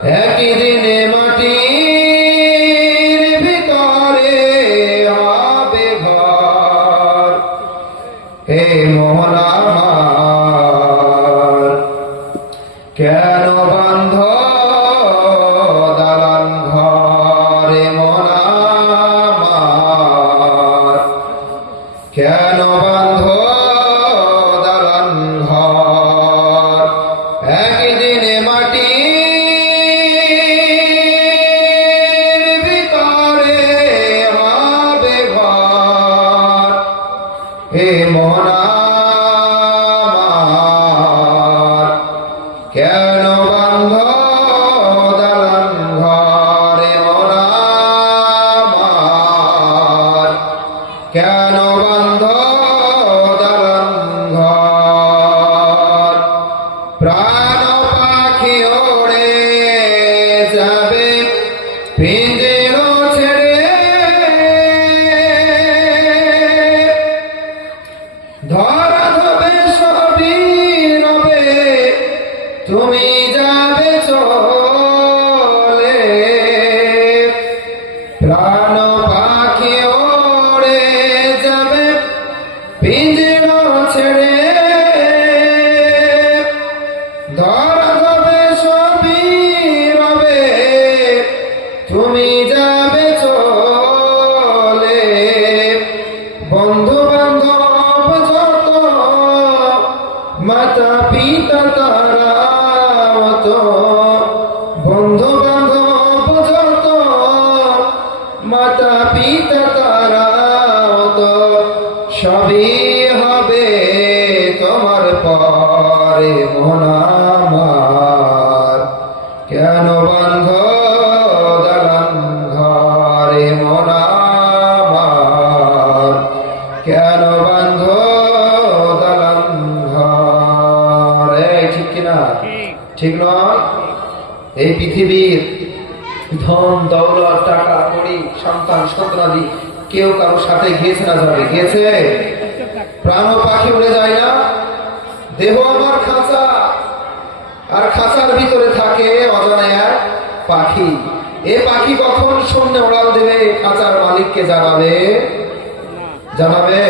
একই দিনে মাটির ভিতরে হবে ঘর, হে মন আমার কেন বান্ধ দালান ঘরে, মন আমার কেন বান্ধ দালান ঘর। একই দিনে মাটির ভিতরে হবে ঘর, হে মন আমার কেন বান্ধ দালান ঘরে, মন আমার কেন বান্ধ দালান ঘর। প্রাণ পাখি ওড়ে যাবে পিঞ্জির ছেড়ে, ধরা ধবে সবই রবে তুমি যাবে চলে। প্রাণ পাখি ওড়ে যাবে পিঞ্জির ছেড়ে, ধরা ধবে সবই রবে তুমি যাবে চলে। বন্ধু বান্ধব যত মাতা পিতা তারা মতো, বন্ধু বান্ধব যত মাতা পিতা তারা মতো, সবই হবে তোমার পরে। মন আমার কেন বান্ধ দালান ঘরে, মন আমার কেন বান্ধ দালান ঘরে। ঠিক কিনা? ঠিক নয়? এই পৃথিবীর ধন দৌলত টাকা কড়ি সন্তান সন্তানাদি কেউ কারো সাথে গিয়েছে না যাবে? গিয়েছে? প্রাণ পাখি উড়ে যায় না? দেহ আমার খাঁচা, আর খাঁচার ভিতরে থাকে অজানা এক পাখি। এ পাখি কখন শূন্যে উড়াল দেবে খাঁচার মালিককে জানাবে? জানাবে?